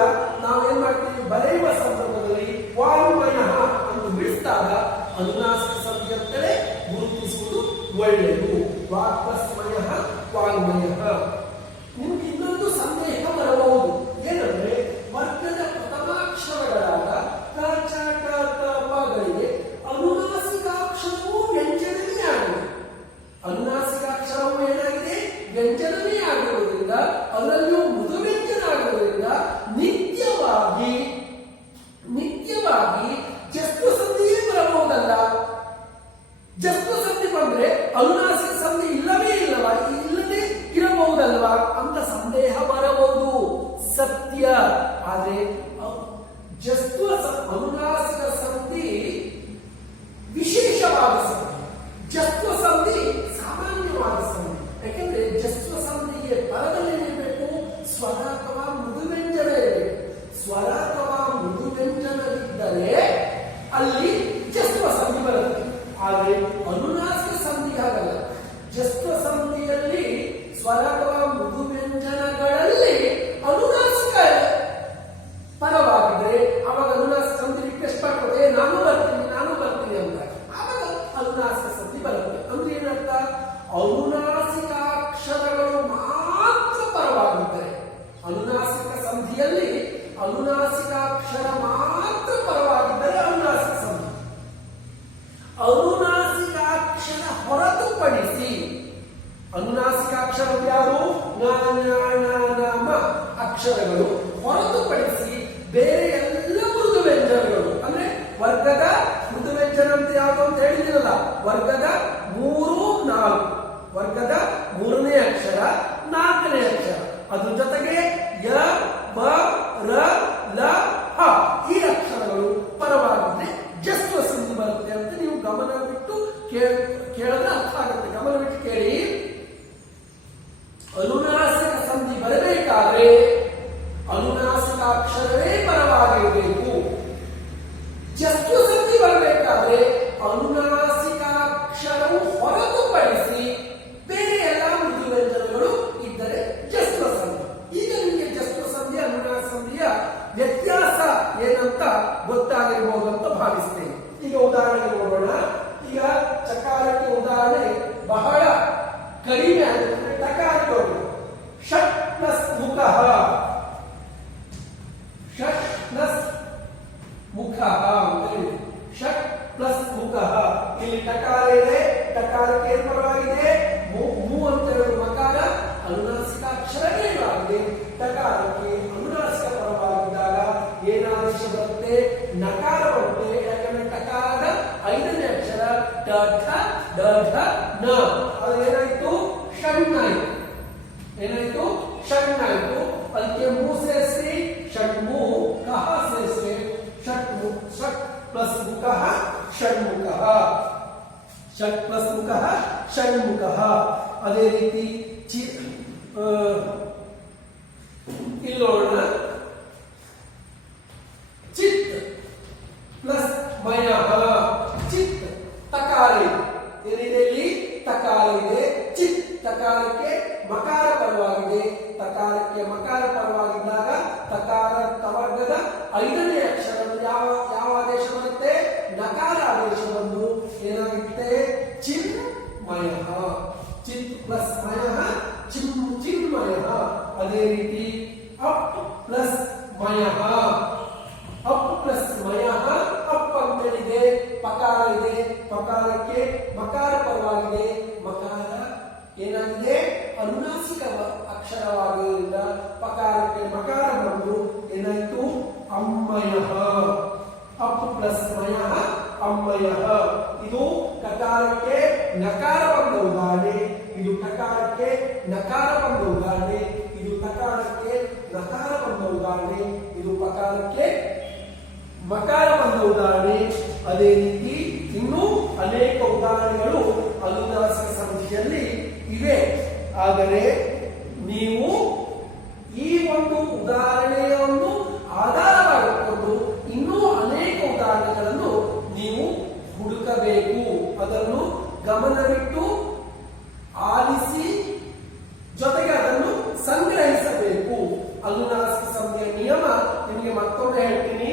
ನಾವೇನ್ ಮಾಡ್ತೀವಿ, ಬರೆಯುವ ಸಂದರ್ಭದಲ್ಲಿ ವಾಂಗ್ಮಯ ಅಂತ ಬಿಡಿಸಿದಾಗ ಅನುನಾಸಿಕ ಸಂಧಿ ಅಂತಲೇ ಗುರುತಿಸುವುದು ಒಳ್ಳೆಯದು. ವಾಕ್ಪಸ್ಮಯ ವಾಂಗ್ಮಯ. ನಿಮ್ಗೆ ಇನ್ನೊಂದು ಸಂದೇಹ ಬರಬಹುದು, ಏನಂದ್ರೆ ವರ್ಗದ ಪ್ರಥಮಾಕ್ಷರಗಳಾದ ಕ ಚ ಟ ತ ಪಗಳಿಗೆ ಅನುನಾಸಿಕಾಕ್ಷರವೂ ವ್ಯಂಜನವೇ ಆಗಿದೆ. ಅನುನಾಸಿಕಾಕ್ಷರವೂ ಏನಾಗಿದೆ? ವ್ಯಂಜನವೇ ಆಗಿರುವುದರಿಂದ, ಅದರಲ್ಲೂ ಮೃದು ವ್ಯಂಜನ ಆಗಿರುವುದರಿಂದ ನಿತ್ಯವಾಗಿ ಜಸ್ವ ಸಂಧಿಯೇ ಬರಬಹುದಲ್ಲ. ಜಸ್ವ ಸಂಧಿ ಬಂದ್ರೆ ಅನುನಾಸಿಕ ಸಂಧಿ ಇಲ್ಲವೇ ಇಲ್ಲದೆ ಇರಬಹುದಲ್ವಾ ಅಂತ ಸಂದೇಹ ಬರಬಹುದು. ಸತ್ಯ. ಆದ್ರೆ ಅನುನಾಸಿಕ ಸಂಧಿ ವಿಶೇಷವಾದ ಸಂಧಿ, ಜಸ್ವ ಸಂಧಿ ಸಾಮಾನ್ಯವಾದ ಸಂಧಿ. ಯಾಕೆಂದ್ರೆ ಜಸ್ವ ಸಂಧಿಗೆ ಪರದಲ್ಲಿ ಇರಬೇಕು ಸ್ವರ ಅಥವಾ ಮೃದುವ್ಯಂಜನ ಇರಬೇಕು. ಸ್ವರ ಅಥವಾ ಮೃದುವ್ಯಂಜನವಿದ್ದರೆ ಅಲ್ಲಿ ಜಸ್ವ ಸಂಧಿ ಬರುತ್ತೆ. ಆದರೆ ಅನುನಾಸಿಕ ಸಂಧಿ ಆಗಲ್ಲ. ಜಸ್ವ ಸಂಧಿಯಲ್ಲಿ ಸ್ವರ ಅಥವಾ ಮೃದುವ್ಯಂಜನಗಳಲ್ಲಿ ಅನುನಾಸಿಕ ಪರವಾಗಿದ್ರೆ ಅವಾಗ ಅನುನಾಸಿಕ ಸಂಧಿ ರಿಕ್ವೆಸ್ಟ್ ಮಾಡ್ತದೆ, ನಾನು ಬರ್ತೀನಿ ಅಂತ. ಆವಾಗ ಅನುನಾಸಿಕ ಸಂಧಿ ಬರುತ್ತೆ. ಅಂದ್ರೆ ಏನರ್ಥ? ಅನುನಾಸಿಕಾಕ್ಷರಗಳು ಮಾತ್ರ ಪರವಾಗಿದ್ದರೆ, ಅನುನಾಸಿಕ ಸಂಧಿಯಲ್ಲಿ ಅನುನಾಸಿಕಾಕ್ಷರ ಮಾತ್ರ ಪರವಾಗಿದ್ದರೆ ಅನುನಾಸಿಕ ಸಂಧಿ. ಅನುನಾಸಿಕಾಕ್ಷರ ಹೊರತುಪಡಿಸಿ, ಅನುನಾಸಿಕಾಕ್ಷರ ಯಾರು? ನ ಅಕ್ಷರಗಳು ಹೊರತುಪಡಿಸಿ ಬೇರೆ ಎಲ್ಲ ಮೃದು ವ್ಯಂಜನಗಳು, ಅಂದ್ರೆ ವರ್ಗದ ಮೃದು ವ್ಯಂಜನ ಅಂತ ಯಾವುದು ಅಂತ ಹೇಳಿದಿರಲ್ಲ, ವರ್ಗದ 3, 4, ವರ್ಗದ 3ನೇ ಅಕ್ಷರ, 4ನೇ ಅಕ್ಷರ, ಅದ್ರ ಜೊತೆಗೆ ಯ, ಬ, ರ, ಲ, ಹ ಈ ಅಕ್ಷರಗಳು ಪರವಾಗಿದ್ರೆ ಜಸ್ವ ಸಂಧಿ ಬರುತ್ತೆ ಅಂತ ನೀವು ಗಮನ ಬಿಟ್ಟು ಕೇಳಿದ್ರೆ ಅರ್ಥ ಆಗುತ್ತೆ. ಗಮನ ಬಿಟ್ಟು ಕೇಳಿ. ಅನುನಾಸಿಕ ಸಂಧಿ ಬರಬೇಕಾದ್ರೆ ಅನುನಾಸಿಕಾಕ್ಷರವೇ ಪರವಾಗಿರಬೇಕು. ಜಸ್ವ ಸಂಧಿ ಬರಬೇಕಾದ್ರೆ ಅನುನಾಸಿಕಾಕ್ಷರವು ಹೊರತುಪಡಿಸಿ ಬೇರೆ ಎಲ್ಲ ಮೃದು ವ್ಯಂಜನಗಳು ಇದ್ದರೆ ಜಸ್ವ ಸಂಧಿ. ಈಗ ನಿಮಗೆ ಜಸ್ವ ಸಂಧಿ ಅನುನಾಸಿಕ ಸಂಧಿಯ ವ್ಯತ್ಯಾಸ ಏನಂತ ಗೊತ್ತಾಗಿರಬಹುದು ಅಂತ ಭಾವಿಸ್ತೇನೆ. ಈಗ ಉದಾಹರಣೆ ನೋಡೋಣ. ಈಗ ಚಕಾರಕ್ಕೆ ಉದಾಹರಣೆ ಬಹಳ ಕಡಿಮೆ ಆಗಿದ್ರೆ ಟಕಾರ ನೋಡಿ. ಷಟ್ ಪ್ಲಸ್ ಮುಖಃ, ಷಟ್ ಪ್ಲಸ್ ಮುಖಃ ಅಂತ ಹೇಳಿ. ಷಟ್ ಪ್ಲಸ್ ಮುಖಃ. ಇಲ್ಲಿ ಟಕಾರ ಇದೆ, ಟಕಾರಕ್ಕೆ ಏನು ಪರವಾಗಿದೆ? ಮೂ ಅಂತ ಹೇಳುವ ಮಕಾರ ಅನುನಾಸಿಕಾಕ್ಷರವೇ ಆಗಿದೆ. ಟಕಾರಕ್ಕೆ ಅನುನಾಸಿಕ ಪರವಾಗಿದ್ದಾಗ ಏನಾದೇಶ ಬರುತ್ತೆ? ನಕಾರ ಬರುತ್ತೆ. ಯಾಕಂದ್ರೆ ಟಕಾರದ 5ನೇ ಅಕ್ಷರ ಡ ಠ ಡ ಠ ನ. ಅದು ಏನಾಯ್ತು? ಷಣ್ಣಾಯ್ತು. ಏನಾಯ್ತು? ಷಣ್ಣಾಯ್ತು. ಅದಕ್ಕೆ ಮೂ ಸೇರಿಸಿ ಷಣ್ಮು, ಕಹ ಸೇರಿಸಿ ಷಟ್ಮು. ಷಟ್ ಪ್ಲಸ್ ಮುಖಃ ಷಣ್ಮುಖಃ. ಷಟ್ ಪ್ಲಸ್ ಮುಖಃ ಷಣ್ಮುಖಃ. ಅದೇ ರೀತಿ ತಕಾರಕ್ಕೆ ಮಕಾರ ಪರವಾಗಿದ್ದಾಗ ತಕಾರ ತವರ್ಗದ ಐದನೇ ಅಕ್ಷರ ಯಾವ ಯಾವ ಆದೇಶ ಬರುತ್ತೆ? ನಕಾರ ಆದೇಶ ಬಂದು ಏನಾಗುತ್ತೆ? ಚಿನ್ಮಯ. ಚಿತ್ ಪ್ಲಸ್ ಮಯ ಚಿನ್ಮಯ. ಅದೇ ರೀತಿ ಅಪ್ ಪ್ಲಸ್ ಮಯ, ಅಪ್ ಪ್ಲಸ್ ಮಯ. ಅಪ್ ಅಂತೇಳಿದೆ, ಪಕಾರ ಇದೆ, ಪಕಾರಕ್ಕೆ ಮಕಾರ ಪರವಾಗಿದೆ. ಮಕಾರ ಏನಾಗಿದೆ? ಅನುನಾಸಿಕ ಅಕ್ಷರವಾಗಿದ್ದರಿಂದ ಪಕಾರಕ್ಕೆ ಮಕಾರ ಬಂದು ಏನಾಯ್ತು? ಅಮ್ಮಯ. ಅಪ್ ಪ್ಲಸ್ ಮಯ ಅಮ್ಮಯ. ಇದು ಕಕಾರಕ್ಕೆ ನಕಾರ ಬಂದ ಉದಾಹರಣೆ, ಇದು ಟಕಾರಕ್ಕೆ ನಕಾರ ಬಂದ ಉದಾಹರಣೆ, ಇದು ತಕಾರಕ್ಕೆ ನಕಾರ ಬಂದ ಉದಾಹರಣೆ, ಇದು ಪಕಾರಕ್ಕೆ ಮಕಾರ ಬಂದ ಉದಾಹರಣೆ. ಅದೇ ರೀತಿ ಇನ್ನೂ ಅನೇಕ ಉದಾಹರಣೆಗಳು ಅನುನಾಸಿಕ ಸಂಧಿಯಲ್ಲಿ ಇವೆ. ಆದರೆ ನೀವು ಈ ಒಂದು ಉದಾಹರಣೆಯನ್ನು ಆಧಾರವಾಗಿಕೊಂಡು ಇನ್ನೂ ಅನೇಕ ಉದಾಹರಣೆಗಳನ್ನು ನೀವು ಹುಡುಕಬೇಕು. ಅದನ್ನು ಗಮನವಿಟ್ಟು ಆಲಿಸಿ ಜೊತೆಗೆ ಅದನ್ನು ಸಂಗ್ರಹಿಸಬೇಕು. ಅನುನಾಸಿಕ ಸಂಧಿಯ ನಿಯಮ ನಿಮಗೆ ಮತ್ತೊಮ್ಮೆ ಹೇಳ್ತೀನಿ.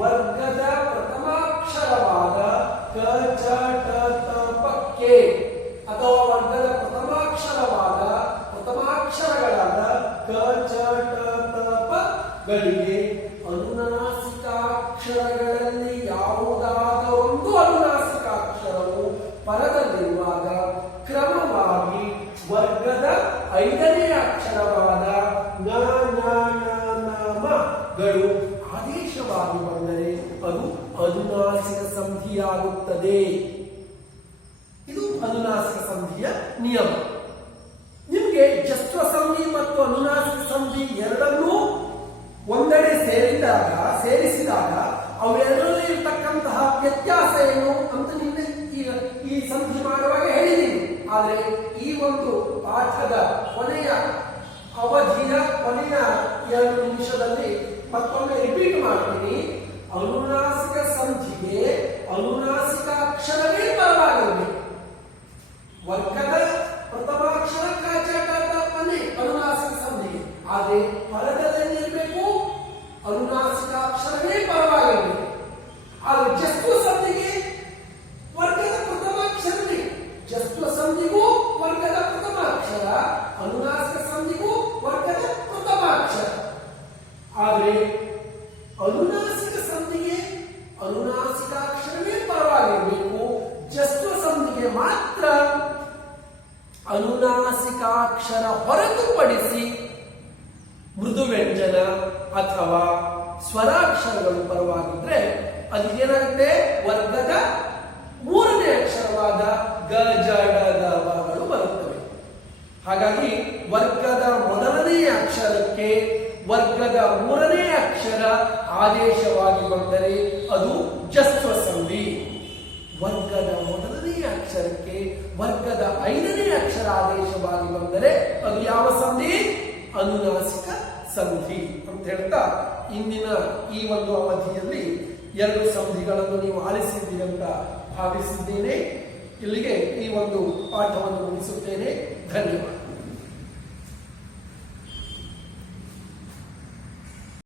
ವರ್ಗದ ಪ್ರಥಮಾಕ್ಷರವಾದ ಕ ಚ ಟ ತ ಪ ಕೆ ಅಥವಾ ವರ್ಗದ ಪ್ರಥಮಾಕ್ಷರಗಳಾದ ಕ ಚ ಟ ತ ಪ ಗಳಿಗೆ ಅನುನಾಸಿಕಾಕ್ಷರಗಳಲ್ಲಿ ಯಾವುದಾದರೊಂದು ಅನುನಾಸಿಕಾಕ್ಷರವು ಪರದಲ್ಲಿರುವಾಗ ಕ್ರಮವಾಗಿ ವರ್ಗದ ಐದನೇ ಅಕ್ಷರವಾದ ನ ನ ನ ನ ಮ ಗಳು ಆದೇಶವಾಗಿ ಬಂದರೆ ಅದು ಅನುನಾಸಿಕ ಸಂಧಿಯಾಗುತ್ತದೆ. ಇದು ಅನುನಾಸಿಕ ಸಂಧಿಯ ನಿಯಮ. ನಿಮಗೆ ಜಸ್ತ್ವ ಸಂಧಿ ಮತ್ತು ಅನುನಾಸಿಕ ಸಂಧಿ ಎರಡನ್ನೂ ಒಂದೆಡೆ ಸೇರಿಸಿದಾಗ ಅವೆರಡರಲ್ಲಿ ಇರತಕ್ಕಂತಹ ವ್ಯತ್ಯಾಸ ಏನು ಅಂತ ನಿನ್ನೆ ಈ ಸಂಧಿ ಮಾಡುವಾಗ ಹೇಳಿದ್ದೀನಿ. ಆದರೆ ಈ ಒಂದು ಪಾಠದ ಕೊನೆಯ ಅವಧಿಯ ಕೊನೆಯ 2 ನಿಮಿಷದಲ್ಲಿ ಮತ್ತೊಮ್ಮೆ ರಿಪೀಟ್ ಮಾಡ್ತೀನಿ. ಅನುನಾಸಿಕ ಸಂಧಿಗೆ ಅನುನಾಸಿಕ ಅಕ್ಷರವೇ ಪರವಾಗಿರಬೇಕು. ವರ್ಗದ ಪ್ರಥಮಾಕ್ಷರ ಕಾಚಾಟನೆ ಅನುನಾಸಿಕ ಸಂಧಿಗೆ, ಆದರೆ ಪರದಲ್ಲಿರಬೇಕು ಅನುನಾಸಿಕ ಅಕ್ಷರವೇ ಪರವಾಗಿರಬೇಕು. ಆದರೆ ಜಸ್ತ್ವ ಸಂಧಿಗೆ ವರ್ಗದ ಪ್ರಥಮಾಕ್ಷರವೇ, ಜಸ್ತ್ವ ಸಂಧಿಗೂ ವರ್ಗದ ಪ್ರಥಮಾಕ್ಷರ, ಅನುನಾಸಿಕ ಸಂಧಿಗೂ ವರ್ಗದ ಪ್ರಥಮಾಕ್ಷರ. ಆದರೆ ಅನುನಾಸಿಕ ಸಂಧಿಗೆ ಅನುನಾಸಿಕಾಕ್ಷರವೇ ಪರವಾಗಿರಬೇಕು. ಜಸ್ತ್ವ ಸಂಧಿಗೆ ಮಾತ್ರ ಅನುನಾಸಿಕಾಕ್ಷರ ಹೊರತುಪಡಿಸಿ ಮೃದು ವ್ಯಂಜನ ಅಥವಾ ಸ್ವರಾಕ್ಷರಗಳು ಪರವಾಗಿದ್ರೆ ಅದು ಏನಾಗುತ್ತೆ? ವರ್ಗದ 3ನೇ ಅಕ್ಷರವಾದ ಗ ಜ ಡ ದ ಗಳು ಬರುತ್ತವೆ. ಹಾಗಾಗಿ ವರ್ಗದ ಮೊದಲನೇ ಅಕ್ಷರಕ್ಕೆ ವರ್ಗದ 3ನೇ ಅಕ್ಷರ ಆದೇಶವಾಗಿ ಬಂದರೆ ಅದು ಜಸ್ತ್ವ ಸಂಧಿ. ವರ್ಗದ ಮೊದಲನೇ ಅಕ್ಷರಕ್ಕೆ ವರ್ಗದ 5ನೇ ಅಕ್ಷರ ಆದೇಶವಾಗಿ ಬಂದರೆ ಅದು ಯಾವ ಸಂಧಿ? ಅನುನಾಸಿಕ ಸಂಧಿ ಅಂತ ಹೇಳ್ತಾ ಇಂದಿನ ಈ ಒಂದು ಅವಧಿಯಲ್ಲಿ 2 ಸಂಧಿಗಳನ್ನು ನೀವು ಆಲಿಸಿದ್ದೀರಿ ಅಂತ ಭಾವಿಸಿದ್ದೇನೆ. ಇಲ್ಲಿಗೆ ಈ ಒಂದು ಪಾಠವನ್ನು ಮುಗಿಸುತ್ತೇನೆ. ಧನ್ಯವಾದ.